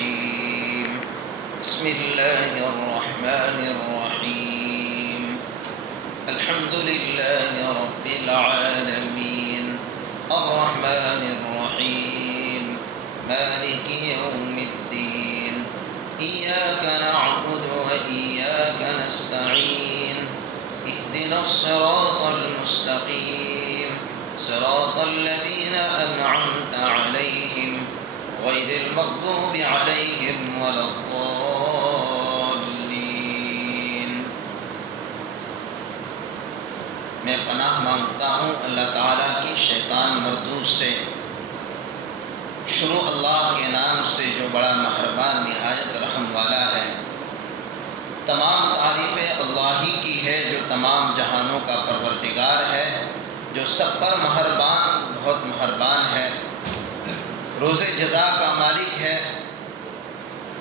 الرجيم بسم الله الرحمن الرحيم الحمد لله رب العالمين الرحمن الرحيم مالك يوم الدين إياك نعبد وإياك نستعين اهدنا الصراط المستقيم صراط الذين أنعمت عليهم غير المغضوب عليهم ولا الضالين۔ میں پناہ مانگتا ہوں اللہ تعالیٰ کی شیطان مردود سے۔ شروع اللہ کے نام سے جو بڑا مہربان نہایت رحم والا ہے۔ تمام تعریفیں اللہ ہی کی ہے جو تمام جہانوں کا پروردگار ہے، جو سب پر مہربان بہت مہربان ہے، روز جزا کا مالک ہے۔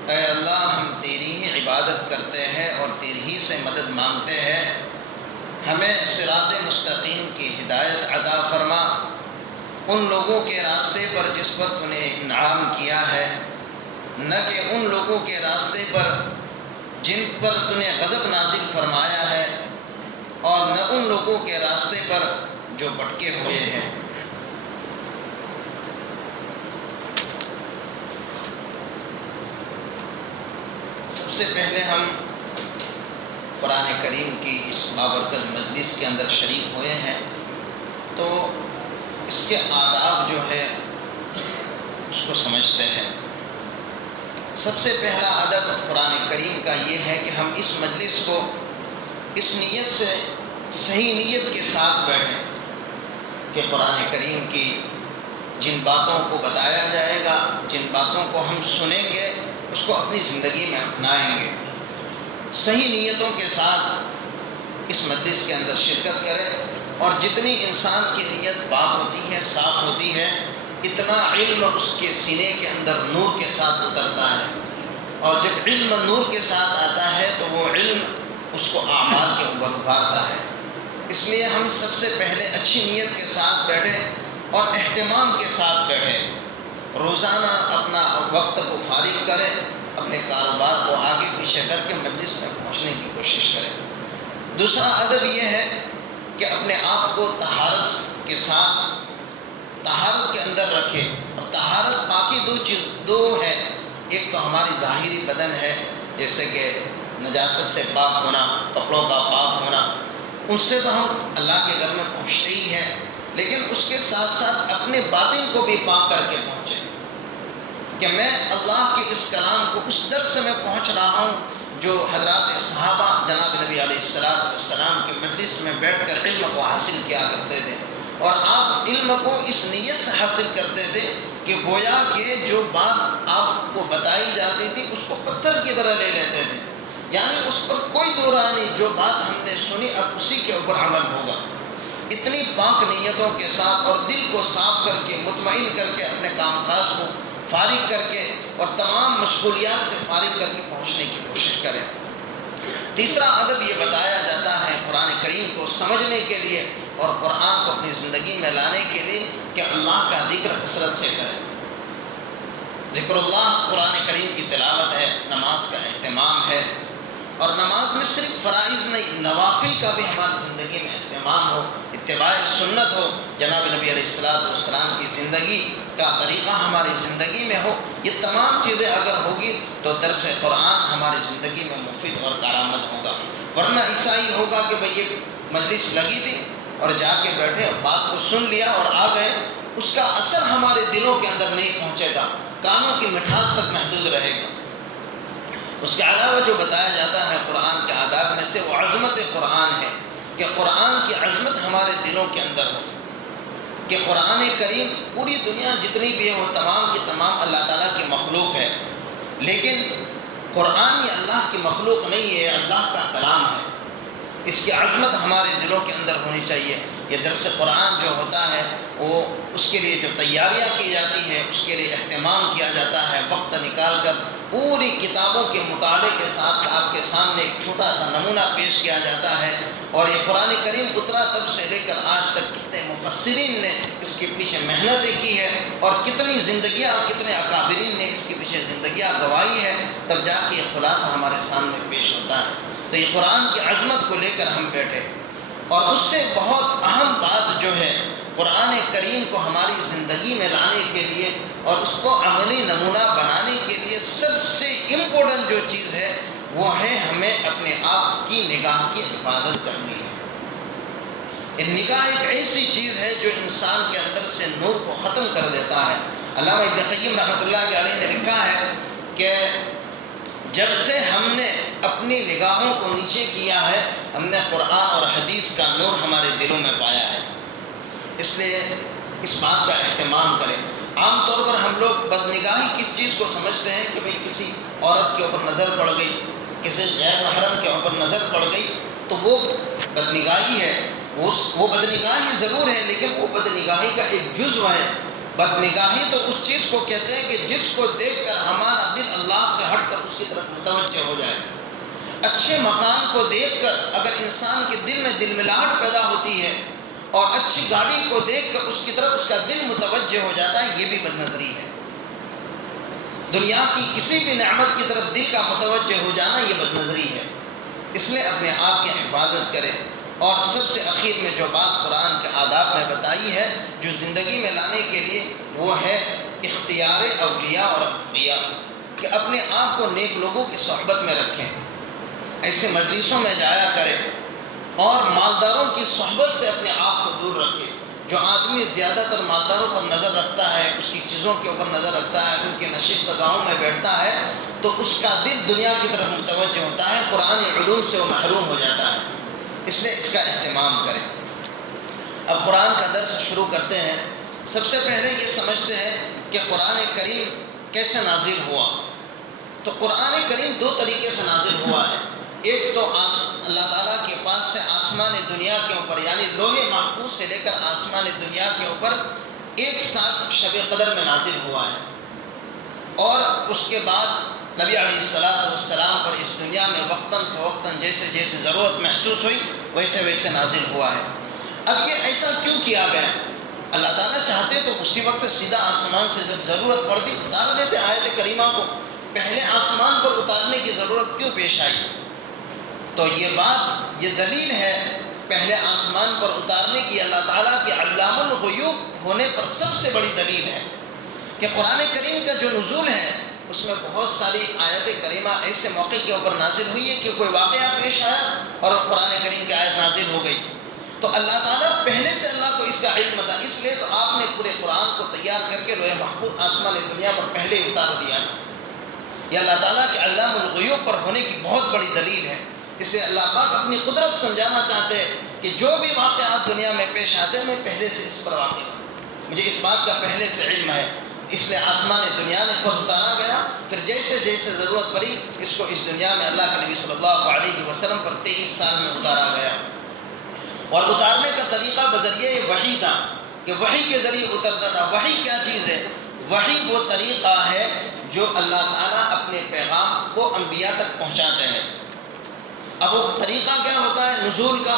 اے اللہ، ہم تیری ہی عبادت کرتے ہیں اور تیری ہی سے مدد مانگتے ہیں۔ ہمیں صراط مستقیم کی ہدایت عطا فرما، ان لوگوں کے راستے پر جس پر تو نے انعام کیا ہے، نہ کہ ان لوگوں کے راستے پر جن پر تو نے غضب نازل فرمایا ہے، اور نہ ان لوگوں کے راستے پر جو بھٹکے ہوئے ہیں۔ سب سے پہلے ہم قرآن کریم کی اس بابرکت مجلس کے اندر شریک ہوئے ہیں، تو اس کے آداب جو ہے اس کو سمجھتے ہیں۔ سب سے پہلا ادب قرآن کریم کا یہ ہے کہ ہم اس مجلس کو اس نیت سے صحیح نیت کے ساتھ بیٹھیں کہ قرآن کریم کی جن باتوں کو بتایا جائے گا، جن باتوں کو ہم سنیں گے، اس کو اپنی زندگی میں اپنائیں گے۔ صحیح نیتوں کے ساتھ اس مجلس کے اندر شرکت کریں، اور جتنی انسان کی نیت پاک ہوتی ہے، صاف ہوتی ہے، اتنا علم اس کے سینے کے اندر نور کے ساتھ اترتا ہے، اور جب علم نور کے ساتھ آتا ہے تو وہ علم اس کو اعمال کے اوپر ابھارتا ہے۔ اس لیے ہم سب سے پہلے اچھی نیت کے ساتھ بیٹھیں اور اہتمام کے ساتھ بیٹھیں۔ روزانہ اپنا وقت کو فارغ کریں، اپنے کاروبار کو آگے پیچھے کر کے مجلس میں پہنچنے کی کوشش کریں۔ دوسرا ادب یہ ہے کہ اپنے آپ کو طہارت کے ساتھ طہارت کے اندر رکھے، اور طہارت باقی دو ہے۔ ایک تو ہماری ظاہری بدن ہے، جیسے کہ نجاست سے پاک ہونا، کپڑوں کا پاک ہونا، ان سے تو ہم اللہ کے گھر میں پہنچتے ہی ہیں، لیکن اس کے ساتھ ساتھ اپنے باطن کو بھی پاک کر کے پہنچیں کہ میں اللہ کے اس کلام کو اس در سے میں پہنچ رہا ہوں جو حضرات صحابہ جناب نبی علیہ السلام کے مجلس میں بیٹھ کر علم کو حاصل کیا کرتے تھے، اور آپ علم کو اس نیت سے حاصل کرتے تھے کہ گویا کہ جو بات آپ کو بتائی جاتی تھی اس کو پتھر کی طرح لے لیتے تھے، یعنی اس پر کوئی دو رائے نہیں، جو بات ہم نے سنی اب اسی کے اوپر عمل ہوگا۔ اتنی پاک نیتوں کے ساتھ اور دل کو صاف کر کے، مطمئن کر کے، اپنے کام کاج کو فارغ کر کے اور تمام مشغولیات سے فارغ کر کے پہنچنے کی کوشش کریں۔ تیسرا ادب یہ بتایا جاتا ہے قرآن کریم کو سمجھنے کے لیے اور قرآن کو اپنی زندگی میں لانے کے لیے کہ اللہ کا ذکر کثرت سے کریں۔ ذکر اللہ قرآن کریم کی تلاوت ہے، نماز کا اہتمام ہے، اور نماز میں صرف فرائض نہیں، نوافل کا بھی ہماری زندگی میں اہتمام ہو، اتباع سنت ہو، جناب نبی علیہ السلام کی زندگی کا طریقہ ہماری زندگی میں ہو۔ یہ تمام چیزیں اگر ہوگی تو درس قرآن ہماری زندگی میں مفید اور کارآمد ہوگا، ورنہ ایسا ہی ہوگا کہ بھئی یہ مجلس لگی تھی اور جا کے بیٹھے، بات کو سن لیا اور آ گئے، اس کا اثر ہمارے دلوں کے اندر نہیں پہنچے گا، کانوں کی مٹھاس تک محدود رہے گا۔ اس کے علاوہ جو بتایا جاتا ہے قرآن کے آداب میں سے وہ عظمت قرآن ہے، کہ قرآن کی عظمت ہمارے دلوں کے اندر ہو، کہ قرآن کریم پوری دنیا جتنی بھی ہے وہ تمام کی تمام اللہ تعالیٰ کی مخلوق ہے، لیکن قرآن یہ اللہ کی مخلوق نہیں ہے، اللہ کا کلام ہے۔ اس کی عظمت ہمارے دلوں کے اندر ہونی چاہیے۔ یہ درس قرآن جو ہوتا ہے وہ اس کے لیے جو تیاریاں کی جاتی ہیں، اس کے لیے اہتمام کیا جاتا ہے، وقت نکال کر پوری کتابوں کے مطالعے کے ساتھ آپ کے سامنے ایک چھوٹا سا نمونہ پیش کیا جاتا ہے. اور یہ قرآن کریم اترا تب سے لے کر آج تک کتنے مفسرین نے اس کے پیچھے محنتیں کی ہے اور کتنی زندگیاں اور کتنے اکابرین نے اس کے پیچھے زندگیاں گوائی ہے، تب جا کے یہ خلاصہ ہمارے سامنے پیش ہوتا ہے. تو یہ قرآن کی عظمت کو لے کر ہم بیٹھے، اور اس سے بہت اہم بات جو ہے قرآن کریم کو ہماری زندگی میں لانے کے لیے اور اس کو عملی نمونہ بنانے کے لیے سب سے امپورٹنٹ جو چیز ہے وہ ہے ہمیں اپنے آپ کی نگاہ کی حفاظت کرنی ہے. نگاہ ایک ایسی چیز ہے جو انسان کے اندر سے نور کو ختم کر دیتا ہے. علامہ ابن قیم رحمۃ اللہ علیہ نے لکھا ہے کہ جب سے ہم نے اپنی نگاہوں کو نیچے کیا ہے ہم نے قرآن اور حدیث کا نور ہمارے دلوں میں پایا ہے. اس لیے اس بات کا اہتمام کریں. عام طور پر ہم لوگ بدنگاہی کس چیز کو سمجھتے ہیں کہ بھئی کسی عورت کے اوپر نظر پڑ گئی، کسی غیر محرم کے اوپر نظر پڑ گئی تو وہ بدنگاہی ہے. وہ بدنگاہی ضرور ہے لیکن وہ بدنگاہی کا ایک جزو ہے. بدنگاہی تو اس چیز کو کہتے ہیں کہ جس کو دیکھ کر ہمارا دل اللہ سے ہٹ کر اس کی طرف متوجہ ہو جائے. اچھے مکان کو دیکھ کر اگر انسان کے دل میں دلملاہٹ پیدا ہوتی ہے اور اچھی گاڑی کو دیکھ کر اس کی طرف اس کا دل متوجہ ہو جاتا ہے، یہ بھی بدنظری ہے. دنیا کی کسی بھی نعمت کی طرف دل کا متوجہ ہو جانا یہ بدنظری ہے. اس لیے اپنے آپ کی حفاظت کریں. اور سب سے اخیر میں جو بات قرآن کے آداب میں بتائی ہے جو زندگی میں لانے کے لیے وہ ہے اختیار اولیاء اور اتقیاء، کہ اپنے آپ کو نیک لوگوں کی صحبت میں رکھیں، ایسے مجلسوں میں جایا کریں اور مالداروں کی صحبت سے اپنے آپ کو دور رکھیں. جو آدمی زیادہ تر مالداروں پر نظر رکھتا ہے، اس کی چیزوں کے اوپر نظر رکھتا ہے، ان کے نشست گاہوں میں بیٹھتا ہے تو اس کا دل دنیا کی طرف متوجہ ہوتا ہے، قرآن علوم سے وہ محروم ہو جاتا ہے. اس لیے اس کا اہتمام کریں. اب قرآن کا درس شروع کرتے ہیں. سب سے پہلے یہ سمجھتے ہیں کہ قرآن کریم کیسے نازل ہوا. تو قرآن کریم دو طریقے سے نازل ہوا ہے. ایک تو اللہ تعالیٰ کے پاس سے آسمان دنیا کے اوپر یعنی لوح محفوظ سے لے کر آسمان دنیا کے اوپر ایک ساتھ شب قدر میں نازل ہوا ہے، اور اس کے بعد نبی علیہ السلام پر اس دنیا میں وقتاً فوقتاً جیسے جیسے ضرورت محسوس ہوئی ویسے ویسے نازل ہوا ہے. اب یہ ایسا کیوں کیا گیا؟ اللہ تعالیٰ چاہتے تو اسی وقت سیدھا آسمان سے جب ضرورت پڑتی اتار دیتے آیت کریمہ کو. پہلے آسمان پر اتارنے کی ضرورت کیوں پیش آئی؟ تو یہ دلیل ہے پہلے آسمان پر اتارنے کی اللہ تعالیٰ کے علام الغیوب ہونے پر سب سے بڑی دلیل ہے کہ قرآن کریم کا جو نزول ہے اس میں بہت ساری آیت کریمہ ایسے موقع کے اوپر نازل ہوئی ہے کہ کوئی واقعہ پیش آیا اور قرآن کریم کی آیت نازل ہو گئی. تو اللہ تعالیٰ پہلے سے اللہ کو اس کا علم تھا، اس لیے تو آپ نے پورے قرآن کو تیار کر کے لوح محفوظ آسمان دنیا پر پہلے ہی اتار دیا. یہ اللہ تعالیٰ کے علام الغیوب پر ہونے کی بہت بڑی دلیل ہے. اس لیے اللہ پاک اپنی قدرت سمجھانا چاہتے ہیں کہ جو بھی واقعات دنیا میں پیش آتے ہیں میں پہلے سے اس پر واقف ہوں، مجھے اس بات کا پہلے سے علم ہے. اس لیے آسمان دنیا میں پر اتارا گیا، پھر جیسے جیسے ضرورت پڑی اس کو اس دنیا میں اللہ کے نبی صلی اللہ علیہ وسلم پر 23 سال میں اتارا گیا. اور اتارنے کا طریقہ بذریعہ وحی تھا کہ وحی کے ذریعے اترتا تھا. وحی کیا چیز ہے؟ وحی وہ طریقہ ہے جو اللہ تعالیٰ اپنے پیغام کو انبیاء تک پہنچاتے ہیں. اب وہ طریقہ کیا ہوتا ہے نزول کا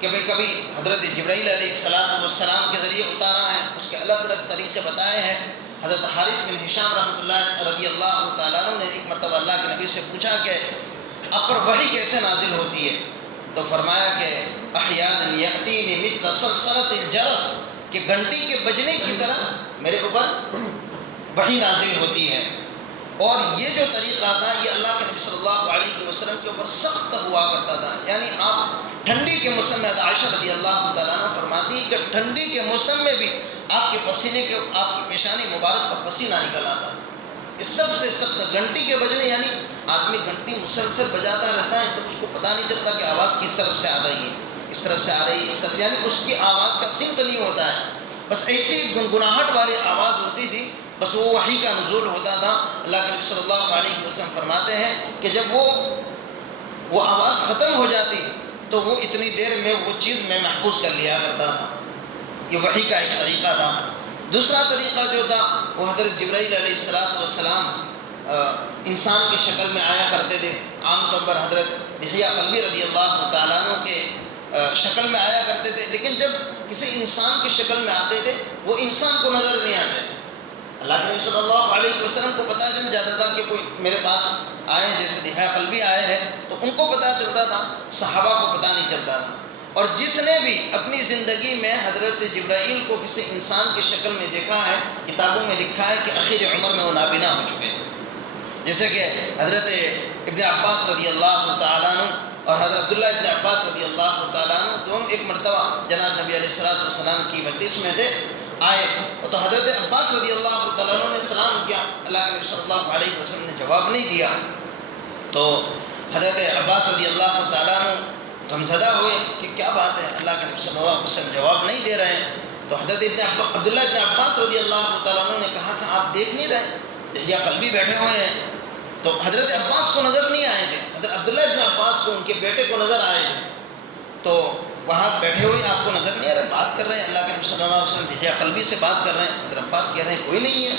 کہ بھئی کبھی حضرت جبرائیل علیہ السلام کے ذریعے اتارا ہے، اس کے الگ الگ طریقے بتائے ہیں. حضرت حارث بن ہشام رحمۃ اللہ رضی اللہ تعالیٰ عنہ نے ایک مرتبہ اللہ کے نبی سے پوچھا کہ آپ پر وحی کیسے نازل ہوتی ہے؟ تو فرمایا کہ احیانا یأتینی مثل صلصلۃ الجرس، کہ گھنٹی کے بجنے کی طرح میرے اوپر وحی نازل ہوتی ہے. اور یہ جو طریقہ تھا یہ اللہ کے نبی صلی اللہ علیہ وسلم کے اوپر سخت ہوا کرتا تھا. یعنی آپ ٹھنڈی کے موسم میں عائشہ رضی اللہ تعالیٰ عنہ فرماتی کہ ٹھنڈی کے موسم میں بھی آپ کے پسینے کے آپ کی پیشانی مبارک پر پسینہ نکل آتا. یہ سب سے سخت گھنٹی کے بجنے، یعنی آدمی گھنٹی مسلسل بجاتا رہتا ہے تو اس کو پتہ نہیں چلتا کہ آواز کس طرف سے آ رہی ہے، اس طرف سے آ رہی ہے، اس طرف، یعنی اس کی آواز کا سمت نہیں ہوتا ہے. بس ایسی گنگناہٹ والی آواز ہوتی تھی، بس وہ وحی کا نزول ہوتا تھا. اللہ کے نبی صلی اللہ علیہ وسلم فرماتے ہیں کہ جب وہ آواز ختم ہو جاتی تو وہ اتنی دیر میں وہ چیز میں محفوظ کر لیا کرتا تھا. یہ وحی کا ایک طریقہ تھا. دوسرا طریقہ جو تھا وہ حضرت جبرائیل علیہ السلام انسان کی شکل میں آیا کرتے تھے. عام طور پر حضرت دحیہ قلبی رضی اللہ تعالیٰ عنہ کے شکل میں آیا کرتے تھے، لیکن جب کسی انسان کی شکل میں آتے تھے وہ انسان کو نظر نہیں آتے تھے. اللہ کے نبی صلی اللہ علیہ وسلم کو پتہ چل جاتا تھا کہ کوئی میرے پاس آئے ہیں، جیسے دحیہ قلبی آئے ہیں، تو ان کو پتہ چلتا تھا، صحابہ کو پتہ نہیں چلتا تھا. اور جس نے بھی اپنی زندگی میں حضرت جبرائیل کو کسی انسان کی شکل میں دیکھا ہے، کتابوں میں لکھا ہے کہ آخر عمر میں وہ نابینا ہو چکے ہیں. جیسے کہ حضرت ابن عباس رضی اللہ تعالیٰ عنہ اور حضرت عبداللہ ابن عباس رضی اللہ تعالیٰ عنہ دونوں ایک مرتبہ جناب نبی علیہ السلام کی مجلس میں تھے، آئے تو حضرت عباس رضی اللہ تعالیٰ عنہ نے سلام کیا. اللہ کے نبی صلی اللہ علیہ وسلم نے جواب نہیں دیا، تو حضرت عباس رضی اللہ تعالیٰ عنہ غمزدہ ہوئے کہ کیا بات ہے، اللہ کے نبی صلی اللہ علیہ وسلم جواب نہیں دے رہے ہیں. تو حضرت عبداللہ ابن عباس رضی اللہ تعالیٰ عنہ نے کہا کہ آپ دیکھ نہیں رہے، دحیہ قلبی بیٹھے ہوئے ہیں. تو حضرت عباس کو نظر نہیں آئے تھے، حضرت عبداللہ ابن عباس کو ان کے بیٹے کو نظر آئے تھے. تو وہاں بیٹھے ہوئے آپ کو نظر نہیں آ رہے، بات کر رہے ہیں اللہ کے نبی صلی اللہ علیہ وسلم دحیہ قلبی سے بات کر رہے ہیں. حضرت عباس کہہ رہے ہیں کوئی نہیں ہے.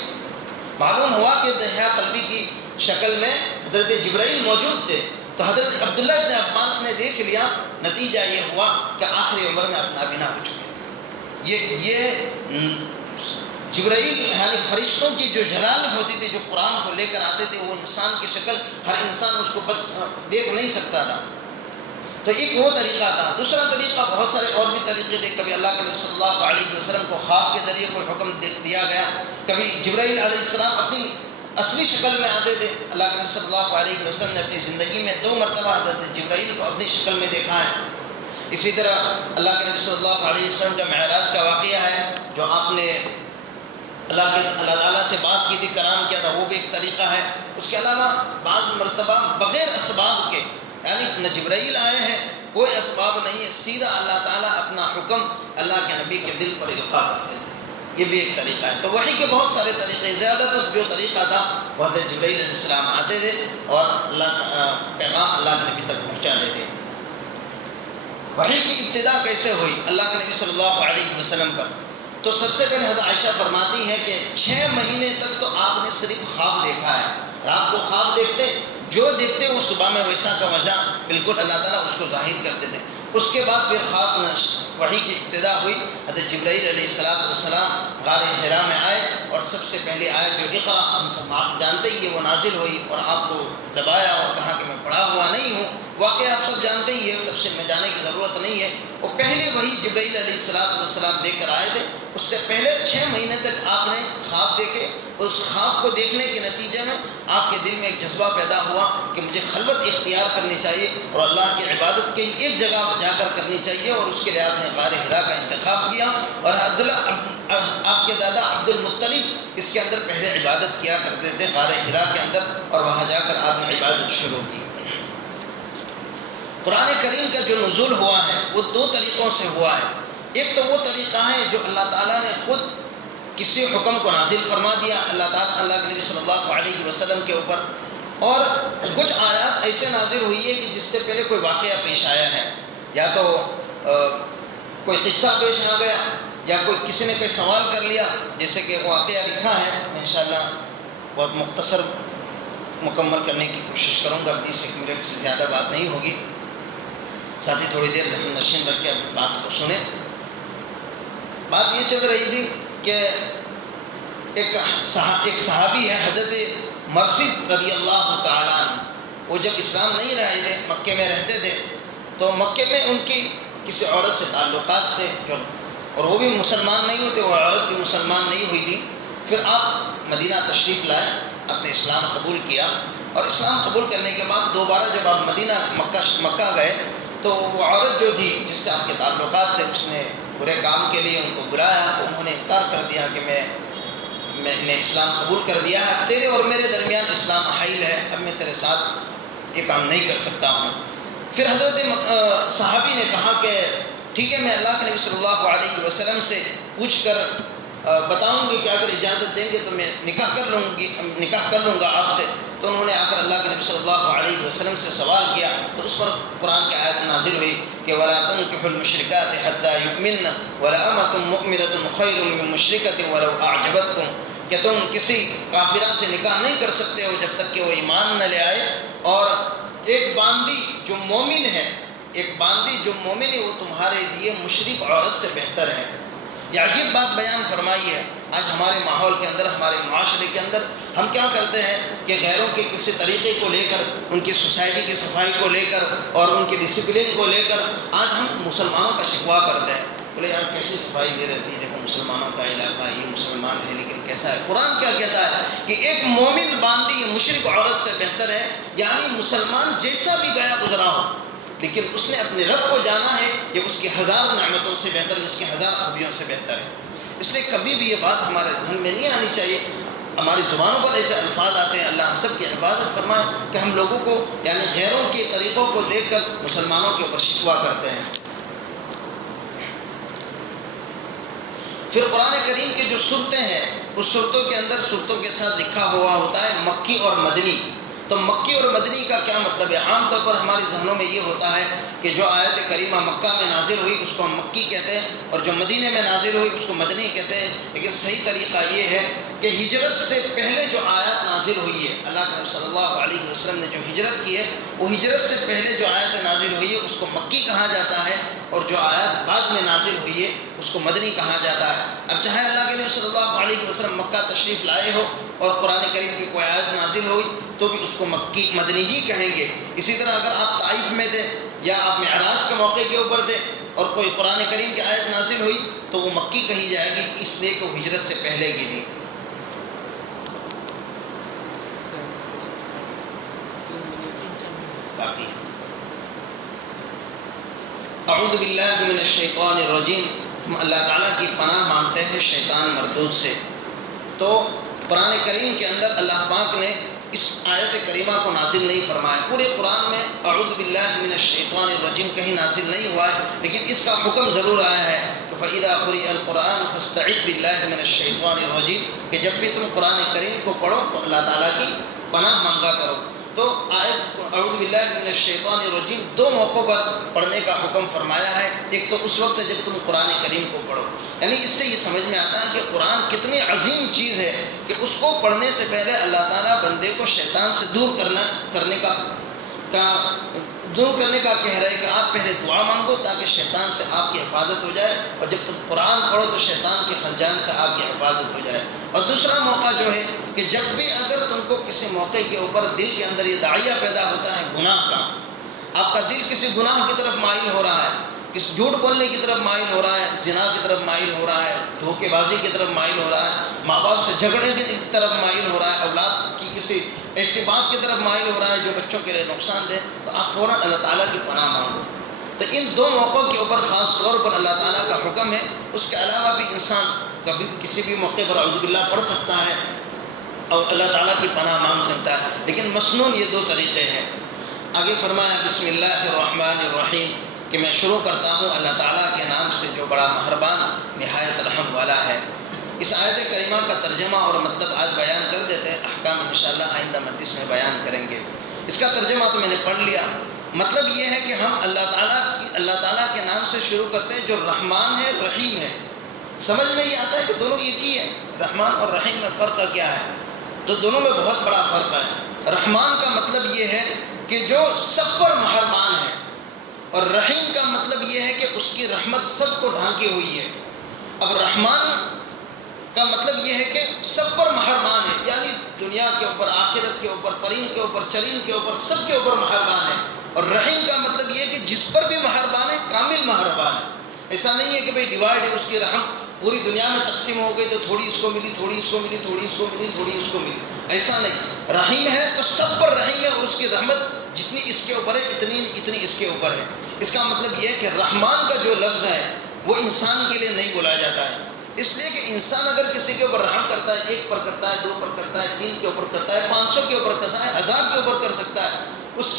معلوم ہوا کہ دحیہ قلبی کی شکل میں حضرت جبرائیل موجود تھے. تو حضرت عبداللہ ابن عباس نے دیکھ لیا، نتیجہ یہ ہوا کہ آخری عمر میں آپ نابینا ہو چکے ہیں. یہ جبرائیل یعنی فرشتوں کی جو جلال ہوتی تھی، جو قرآن کو لے کر آتے تھے، وہ انسان کی شکل ہر انسان اس کو بس دیکھ نہیں سکتا تھا. تو ایک وہ طریقہ تھا. دوسرا طریقہ، بہت سارے اور بھی طریقے تھے. کبھی اللہ کے نبی صلی اللہ علیہ وسلم کو خواب کے ذریعے کوئی حکم دیا گیا، کبھی جبرائیل علیہ السلام اپنی اصلی شکل میں آتے تھے. اللہ کے نبی صلی اللہ علیہ وسلم نے اپنی زندگی میں 2 مرتبہ حضرت جبرائیل کو اپنی شکل میں دیکھا ہے. اسی طرح اللہ کے نبی صلی اللہ علیہ وسلم کا معراج کا واقعہ ہے، جو آپ نے اللہ تعالیٰ سے بات کی تھی، کلام کیا تھا، وہ بھی ایک طریقہ ہے. اس کے علاوہ بعض مرتبہ بغیر اسباب کے، یعنی نہ جبرائیل آئے ہیں، کوئی اسباب نہیں ہے، سیدھا اللہ تعالیٰ اپنا حکم اللہ کے نبی کے دل پر القاء کرتے ہیں. یہ بھی ایک طریقہ ہے. تو وحی کے بہت سارے طریقے، زیادہ تر جو طریقہ تھا وہ حضرت جبرائیل علیہ السلام آتے تھے اور اللہ کا پیغام اللہ کے نبی تک پہنچاتے تھے. وحی کی ابتدا کیسے ہوئی اللہ کے نبی صلی اللہ علیہ وسلم پر؟ تو سب سے پہلے حضرت عائشہ فرماتی ہے کہ 6 مہینے تک تو آپ نے صرف خواب دیکھا ہے. رات کو خواب دیکھتے، جو دیکھتے وہ صبح میں ویسا کا ویسا بالکل اللہ تعالیٰ اس کو ظاہر کرتے تھے. اس کے بعد پھر خواب وحی کی ابتدا ہوئی. حضرت جبرائیل علیہ السلام غار حرا میں آئے اور سب سے پہلی آیت جو اقرا، ہم سب آپ جانتے ہی وہ نازل ہوئی اور آپ کو دبایا اور کہا کہ میں پڑھا ہوا نہیں ہوں. واقعہ آپ سب جانتے ہی ہے، تفصیل میں جانے کی ضرورت نہیں ہے. وہ پہلے وہی جبرائیل علیہ السلام دے کر آئے تھے. اس سے پہلے 6 مہینے تک آپ نے خواب دیکھے. اس خواب کو دیکھنے کے نتیجے میں آپ کے دل میں ایک جذبہ پیدا ہوا کہ مجھے خلوت اختیار کرنی چاہیے اور اللہ کی عبادت کہیں ایک جگہ جا کر کرنی چاہیے، اور اس کے لیے آپ نے غار حرا کا انتخاب کیا. اور آپ کے دادا عبد المطلب اس کے اندر پہلے عبادت کیا کرتے تھے غار حرا کے اندر، اور وہاں جا کر آپ نے عبادت شروع کی. قرآن کریم کا جو نزول ہوا ہے وہ 2 طریقوں سے ہوا ہے. ایک تو وہ طریقہ ہے جو اللہ تعالیٰ نے خود کسی حکم کو نازل فرما دیا اللہ کے نبی صلی اللہ علیہ وسلم کے اوپر، اور کچھ آیات ایسے نازل ہوئی ہے کہ جس سے پہلے کوئی واقعہ پیش آیا ہے، یا تو کوئی قصہ پیش آ گیا، یا کوئی کسی نے کوئی سوال کر لیا. جیسے کہ واقعہ لکھا ہے، میں انشاءاللہ بہت مختصر مکمل کرنے کی کوشش کروں گا، 20 منٹ سے زیادہ بات نہیں ہوگی. ساتھی تھوڑی دیر ذہن نشین رکھ کے اپنی بات کو سنیں. بات یہ چل رہی تھی کہ ایک صحابی ہے حضرت مرثد رضی اللہ تعالیٰ عنہ. وہ جب اسلام نہیں لائے تھے، مکے میں رہتے تھے، تو مکے میں ان کی کسی عورت سے تعلقات سے اور وہ بھی مسلمان نہیں ہوتے، وہ عورت بھی مسلمان نہیں ہوئی تھی. پھر آپ مدینہ تشریف لائے، اپنے اسلام قبول کیا، اور اسلام قبول کرنے کے بعد دوبارہ جب آپ مدینہ مکہ گئے تو وہ عورت جو تھی جس سے آپ کے تعلقات تھے، اس نے برے کام کے لیے ان کو بلایا. تو انہوں نے انکار کر دیا کہ میں نے اسلام قبول کر دیا ہے، تیرے اور میرے درمیان اسلام حائل ہے، اب میں تیرے ساتھ یہ کام نہیں کر سکتا ہوں. پھر حضرت صحابی نے کہا کہ ٹھیک ہے، میں اللہ کے نبی صلی اللہ علیہ وسلم سے پوچھ کر بتاؤں گی کہ اگر اجازت دیں گے تو میں نکاح کر لوں گا آپ سے. تو انہوں نے آ کر اللہ کے نبی صلی اللہ علیہ وسلم سے سوال کیا، تو اس پر قرآن کی آیت نازل ہوئی کہ وَلَا تَنكِحُوا الْمُشْرِكَاتِ حَتَّىٰ يُؤْمِنَّ وَلَأَمَةٌ مُؤْمِنَةٌ خَيْرٌ مِّن مُّشْرِكَةٍ وَلَوْ أَعْجَبَتْكُمْ. کہ تم کسی کافرہ سے نکاح نہیں کر سکتے ہو جب تک کہ وہ ایمان نہ لے آئے، اور ایک باندی جو مومن ہے، وہ تمہارے لیے مشرک عورت سے بہتر ہے۔ یہ عجیب بات بیان فرمائی ہے۔ آج ہمارے ماحول کے اندر، ہمارے معاشرے کے اندر ہم کیا کرتے ہیں کہ غیروں کے کسی طریقے کو لے کر، ان کی سوسائٹی کی صفائی کو لے کر اور ان کی ڈسپلن کو لے کر آج ہم مسلمانوں کا شکوہ کرتے ہیں، بولے یار کیسی صفائی دے رہتی ہے، دیکھو مسلمانوں کا علاقہ ہے، یہ مسلمان ہے لیکن کیسا ہے۔ قرآن کیا کہتا ہے کہ ایک مومن باندی مشرک عورت سے بہتر ہے، یعنی مسلمان جیسا بھی گیا گزرا ہو لیکن اس نے اپنے رب کو جانا ہے کہ اس کی ہزار نعمتوں سے بہتر ہے، اس کی ہزار خوبیوں سے بہتر ہے۔ اس لیے کبھی بھی یہ بات ہمارے ذہن میں نہیں آنی چاہیے۔ ہماری زبانوں پر ایسے الفاظ آتے ہیں، اللہ ہم سب کی حفاظت فرمائے کہ ہم لوگوں کو یعنی غیروں کے طریقوں کو دیکھ کر مسلمانوں کے اوپر شکوہ کرتے ہیں۔ پھر قرآن کریم کے جو صورتیں ہیں، اس صورتوں کے اندر صورتوں کے ساتھ لکھا ہوا ہوتا ہے مکی اور مدنی۔ تو مکی اور مدنی کا کیا مطلب ہے؟ عام طور پر ہمارے ذہنوں میں یہ ہوتا ہے کہ جو آیت کریمہ مکہ میں نازل ہوئی اس کو ہم مکی کہتے ہیں، اور جو مدینے میں نازل ہوئی اس کو مدنی کہتے ہیں، لیکن صحیح طریقہ یہ ہے کہ ہجرت سے پہلے جو آیت نازل ہوئی ہے، اللہ کے نبی صلی اللہ علیہ وسلم نے جو ہجرت کی ہے، وہ ہجرت سے پہلے جو آیت نازل ہوئی ہے اس کو مکی کہا جاتا ہے، اور جو آیت بعد میں نازل ہوئی ہے اس کو مدنی کہا جاتا ہے۔ اب چاہے اللہ کے نبی صلی اللہ علیہ وسلم مکہ تشریف لائے ہو اور قرآن کریم کی کوئی آیت نازل ہوئی تو بھی اس کو مکی مدنی ہی کہیں گے۔ اسی طرح اگر آپ طائف میں تھے یا آپ معراج کے موقع کے اوپر تھے اور کوئی قرآن کریم کی آیت نازل ہوئی تو وہ مکی کہی جائے گی، اس لیے کہ وہ ہجرت سے پہلے کی تھی۔ باقی اعوذ باللہ من الشیطان الرجیم، ہم اللہ تعالیٰ کی پناہ مانگتے ہیں شیطان مردود سے۔ تو قرآن کریم کے اندر اللہ پاک نے اس آیت کریمہ کو نازل نہیں فرمایا۔ پورے قرآن میں اعوذ باللہ من الشیطان الرجیم کہیں نازل نہیں ہوا ہے، لیکن اس کا حکم ضرور آیا ہے کہ فَإِذَا قُرِئَ الْقُرْآنُ فَاسْتَعِذْ بِاللَّهِ مِنَ الشَّيْطَانِ الرَّجِيمِ، کہ جب بھی تم قرآن کریم کو پڑھو تو اللہ تعالیٰ کی پناہ مانگا کرو۔ تو آیت اعوذ باللہ من الشیطان الرجیم دو موقعوں پر پڑھنے کا حکم فرمایا ہے۔ ایک تو اس وقت جب تم قرآن کریم کو پڑھو، یعنی اس سے یہ سمجھ میں آتا ہے کہ قرآن کتنی عظیم چیز ہے کہ اس کو پڑھنے سے پہلے اللہ تعالیٰ بندے کو شیطان سے دور کرنے کا کہہ رہے کہ آپ پہلے دعا مانگو تاکہ شیطان سے آپ کی حفاظت ہو جائے، اور جب تم قرآن پڑھو تو شیطان کے خنجان سے آپ کی حفاظت ہو جائے۔ اور دوسرا موقع جو ہے کہ جب بھی اگر تم کو کسی موقع کے اوپر دل کے اندر یہ داعیہ پیدا ہوتا ہے گناہ کا، آپ کا دل کسی گناہ کی طرف مائل ہو رہا ہے، کسی جھوٹ بولنے کی طرف مائل ہو رہا ہے، زنا کی طرف مائل ہو رہا ہے، دھوکے بازی کی طرف مائل ہو رہا ہے، ماں باپ سے جھگڑنے کی طرف مائل ہو رہا ہے، اولاد کی کسی ایسی بات کی طرف مائل ہو رہا ہے جو بچوں کے لیے نقصان دہ، تو آپ فوراً اللہ تعالیٰ کی پناہ مانگو۔ تو ان دو موقعوں کے اوپر خاص طور پر اللہ تعالیٰ کا حکم ہے۔ اس کے علاوہ بھی انسان کبھی کسی بھی موقع پر اعوذ باللہ پڑھ سکتا ہے اور اللہ تعالیٰ کی پناہ مانگ سکتا ہے، لیکن مسنون یہ دو طریقے ہیں۔ آگے فرمایا بسم اللہ الرحمن الرحیم، کہ میں شروع کرتا ہوں اللہ تعالیٰ کے نام سے جو بڑا مہربان نہایت رحم والا ہے۔ اس آیت کریمہ کا ترجمہ اور مطلب آج بیان کر دیتے ہیں، احکام انشاءاللہ آئندہ مجلس میں بیان کریں گے۔ اس کا ترجمہ تو میں نے پڑھ لیا۔ مطلب یہ ہے کہ ہم اللہ تعالیٰ کے نام سے شروع کرتے ہیں جو رحمان ہے رحیم ہے۔ سمجھ میں یہ آتا ہے کہ دونوں ایک ہی ہے، رحمان اور رحیم میں فرق کیا ہے؟ تو دونوں میں بہت بڑا فرق ہے۔ رحمان کا مطلب یہ ہے کہ جو سب پر مہربان ہے، اور رحیم کا مطلب یہ ہے کہ اس کی رحمت سب کو ڈھانکی ہوئی ہے۔ اب رحمان کا مطلب یہ ہے کہ سب پر مہربان ہے، یعنی دنیا کے اوپر، آخرت کے اوپر، پرند کے اوپر، چرند کے اوپر، سب کے اوپر مہربان ہے۔ اور رحیم کا مطلب یہ ہے کہ جس پر بھی مہربان ہے کامل مہربان ہے۔ ایسا نہیں ہے کہ بھئی ڈیوائڈ ہے، اس کی رحم پوری دنیا میں تقسیم ہو گئی تو تھوڑی اس کو ملی، تھوڑی اس کو ملی، تھوڑی اس کو ملی، تھوڑی اس کو ملی، ایسا نہیں۔ رحیم ہے تو سب پر رحیم ہے، اور اس کی رحمت جتنی اس کے اوپر ہے اتنی اس کے اوپر ہے۔ اس کا مطلب یہ ہے کہ رحمان کا جو لفظ ہے وہ انسان کے لیے نہیں بولا جاتا ہے، اس لیے کہ انسان اگر کسی کے اوپر رحم کرتا ہے، ایک پر کرتا ہے، دو پر کرتا ہے، 3 کے اوپر کرتا ہے، 500 کے اوپر کرتا ہے، 1000 کے اوپر کر سکتا ہے، اس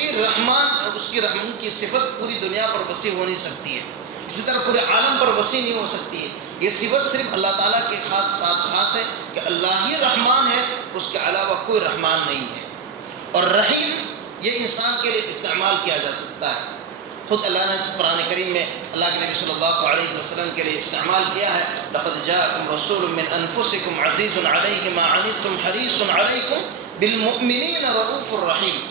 کی رحم کی صفت پوری دنیا پر وسیع ہو نہیں سکتی ہے، اسی طرح پورے عالم پر وسیع نہیں ہو سکتی ہے۔ یہ صفت صرف اللہ تعالیٰ کے ساتھ خاص ہے کہ اللہ ہی رحمان ہے، اس کے علاوہ کوئی رحمان نہیں ہے۔ اور رحیم یہ انسان کے لیے استعمال کیا جا سکتا ہے۔ خود اللہ نے قرآن کریم میں اللہ کے نبی صلی اللہ علیہ وسلم کے لیے استعمال کیا ہے، لقد جاءکم رسول من انفسکم عزیز علیہ ما عنتم حریص علیکم بالمؤمنین رؤوف الرحیم،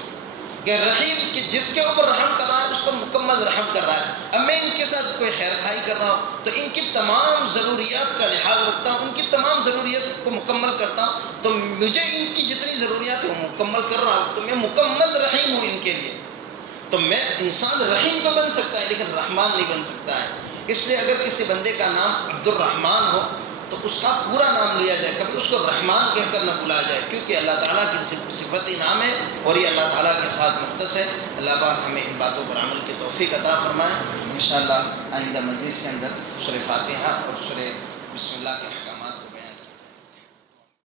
کہ رحیم کہ جس کے اوپر رحم کر رہا ہے اس کو مکمل رحم کر رہا ہے۔ اب میں ان کے ساتھ کوئی خیر خواہی کر رہا ہوں تو ان کی تمام ضروریات کا لحاظ رکھتا ہوں، ان کی تمام ضروریات کو مکمل کرتا ہوں، تو مجھے ان کی جتنی ضروریات ہیں وہ مکمل کر رہا ہوں، تو میں مکمل رحیم ہوں ان کے لیے۔ تو میں انسان رحیم تو بن سکتا ہے لیکن رحمان نہیں بن سکتا ہے۔ اس لیے اگر کسی بندے کا نام عبد الرحمن ہو تو اس کا پورا نام لیا جائے، کبھی اس کو رحمان کہہ کر نہ بلایا جائے، کیونکہ اللہ تعالیٰ کی صفتی نام ہے اور یہ اللہ تعالیٰ کے ساتھ مختص ہے۔ اللہ پاک ہمیں ان باتوں پر عمل کی توفیق عطا فرمائے۔ انشاءاللہ آئندہ مجلس کے اندر سورہ فاتحہ اور سورہ بسم اللہ کے حق